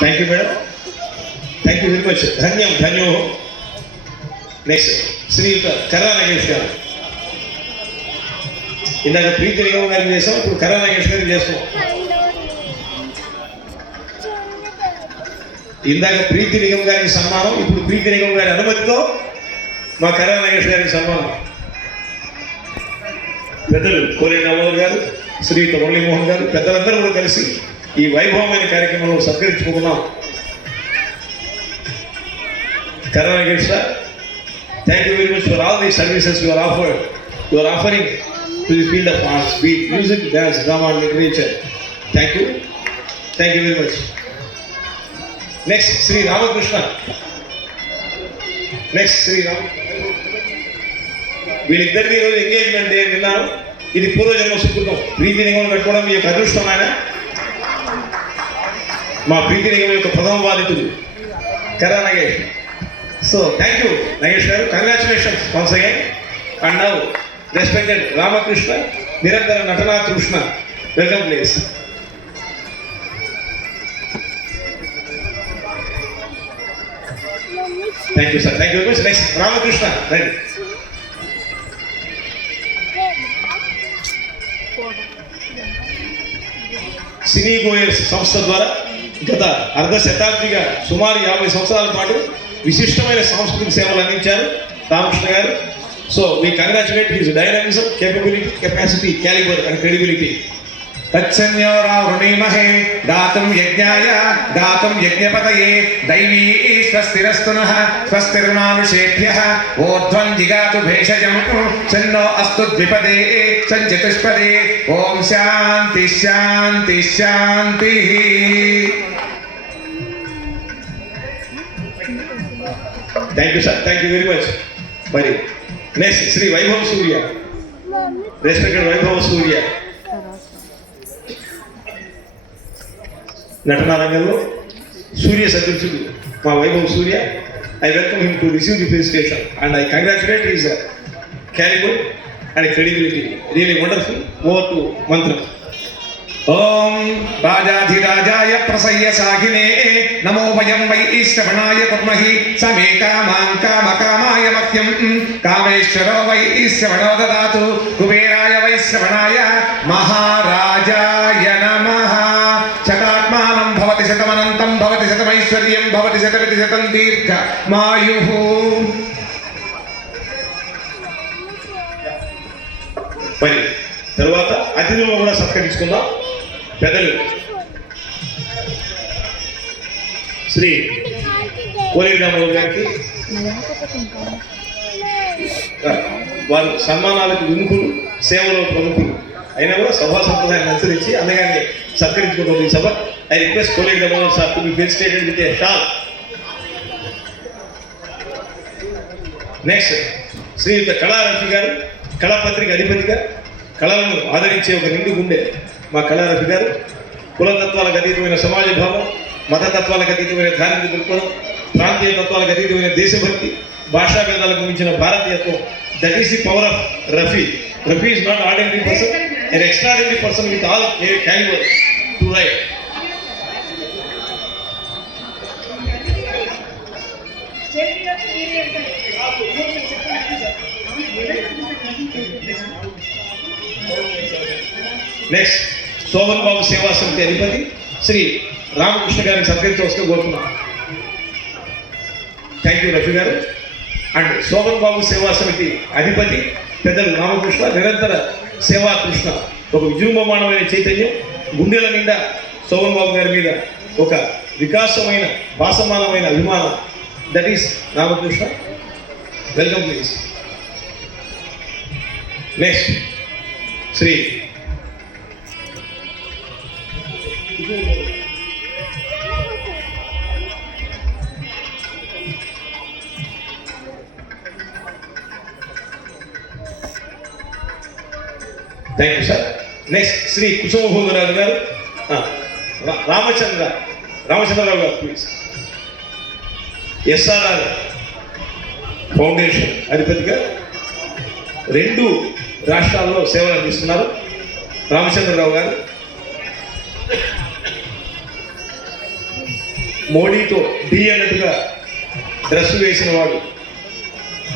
Thank you madam, thank you very much. ధన్యో. Next శ్రీయుత కర్రా నాగేష్ గారు. ఇందాక ప్రీతి నిగమ్ గారికి చేసాం, ఇప్పుడు కర్రా నాగేష్ గారికి చేస్తాం. ఇందాక ప్రీతి నిగమ్ గారికి సన్మానం, ఇప్పుడు ప్రీతి నిగమ్ గారి అనుమతితో మా కర్రా నాగేష్ గారికి సన్మానం. పెద్దలు కోలేరు రామోహన్ గారు, శ్రీయుత మురళీమోహన్ గారు, పెద్దలందరూ కూడా కలిసి ఈ వైభవమైన కార్యక్రమంలో సత్కరించుకుంటున్నాం. Karra Nagesh sir, thank you very much for all the services you are offering to the field of arts, be it music, dance, drama and literature. Thank you very much. Next Sri Ramakrishna. వీళ్ళిద్దరిది ఈరోజు engagement day విన్నాను. ఇది పూర్వజన్మ సుకృతం. ప్రీతి నిగమం పెట్టుకోవడం మీ యొక్క అదృష్టం. ఆయన మా ప్రీతి నిగమం యొక్క ప్రథమ బాధితుడు Karra Nagesh. So thank you Nagesh garu, congratulations once again. And now respected Ramakrishna, Nirantara Natana Krishna, welcome please. Thank you sir, thank you very much. Next Ramakrishna, ready. Cine goers సంస్థ ద్వారా గత అర్ధ శతాబ్దిగా సుమారు 50 సంవత్సరాల పాటు విశిష్టమైన సాంస్కృతిక సేవలు అందించారు రామకృష్ణ గారు. So we congratulate his dynamism, capability, capacity, caliber and credibility. तत्संयोरावृणीमहे दातुं यज्ञाय दातुं यज्ञपतये दैवी स्वस्तिरस्तुनः स्वस्तिर्मानुषेभ्यः ऊर्ध्वं जिगातु भेषजं चन्नो अस्तु द्विपदे चतुष्पदे ओम शांति शांति शांतिः. Thank you sir, thank you very much. Very next Sri Vaibhav Surya, respected Vaibhav Surya, నటనా రంగంలో సూర్య సదృశుడు మా వైభవ్ సూర్య. I welcome him to receive the felicitation and I congratulate his caliber and credibility. Really wonderful. Over to mantra. ओम राजाधिराजाय प्रसय्य साहिने नमो वयं वै ईश्वरणाय कुर्महि समे कामां कामकामाय मह्यं कामेश्वरो वै ईश्वरो ददातु कुबेराय वै श्रवणाय महाराजाय नमः. शतात्मानं भवति शतमनन्तं भवति शतमैश्वर्यं भवति शतमिति शतं दीर्घमायुः. మరి తర్వాత అతిథులను కూడా సత్కరించుకుందాం. పెద్దలు శ్రీ కోలేరు రామోహన్ గారికి వారు సన్మానాలకు విముఖులు, సేవలో ప్రముఖులు అయినా కూడా సభా సంప్రదాయాన్ని అనుసరించి అందగానే సత్కరించుకుంటుంది ఈ సభ. I request Koleru Ramohan sir to be felicitated with a shawl. Next శ్రీయుత కళా రఫీ గారు, కళాపత్రిక అధిపతిగా కళలను ఆదరించే ఒక నిండు గుండె మా కళారఫీ గారు. కులతత్వాలకు అతీతమైన సమాజ భావం, మతతత్వాలకు అతీతమైన ధార్మిక దృక్పథం, ప్రాంతీయ తత్వాలకు అతీతమైన దేశభక్తి, భాషా భేదాలకు మించిన భారతీయత్వం. That is the power of Rafi. Rafi is not ordinary person, an extraordinary person with all caliber to write. Next Sobhan Babu Seva Samiti అధిపతి శ్రీ రామకృష్ణ గారిని సత్కరించవలసిన కోరుతున్నాం. థ్యాంక్ యూ రఫీ గారు. అండ్ శోభన్ బాబు సేవా సమితి అధిపతి పెద్దలు రామకృష్ణ, నిరంతర సేవా కృష్ణ, ఒక విజృంభమానమైన చైతన్యం, గుండెల నిండా శోభన్ బాబు గారి మీద ఒక వికాసమైన భాసమానమైన అభిమానం. That is Ramakrishna. Welcome please. Next Shri thank you sir. Next Shri Kusumabhogaraju garu, Ramachandrarao గారు ప్లీజ్. ఎస్ఆర్ఆర్ ఫౌండేషన్ అధిపతిగా 2 రాష్ట్రాల్లో సేవలు అందిస్తున్నారు రామచంద్రరావు గారు. మోడీతో ఢీ అన్నట్టుగా డ్రెస్ వేసిన వాడు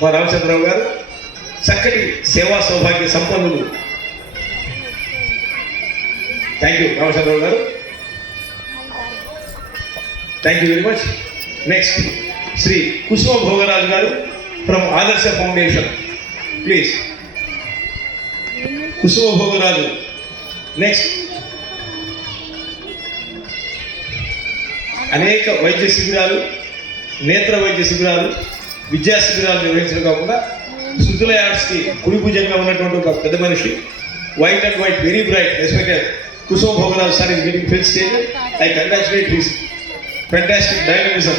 మా రామచంద్రరావు గారు. చక్కటి సేవా సౌభాగ్య సంపన్నులు. Thank you Ramachandrarao garu. Thank you very much. Next Shri Kusuma Bhogaraju garu from Adarsha foundation. Please Kusuma Bhogaraju. Next అనేక వైద్య శిబిరాలు, నేత్ర వైద్య శిబిరాలు, విద్యా శిబిరాలు నిర్వహించడం కాకుండా శృతుల యాడ్స్కి కుడి భుజంగా ఉన్నటువంటి ఒక పెద్ద మనిషి, white and white, very bright, respected Kusuma Bhogaraju sir is getting fill stage. I congratulate his fantastic dynamism.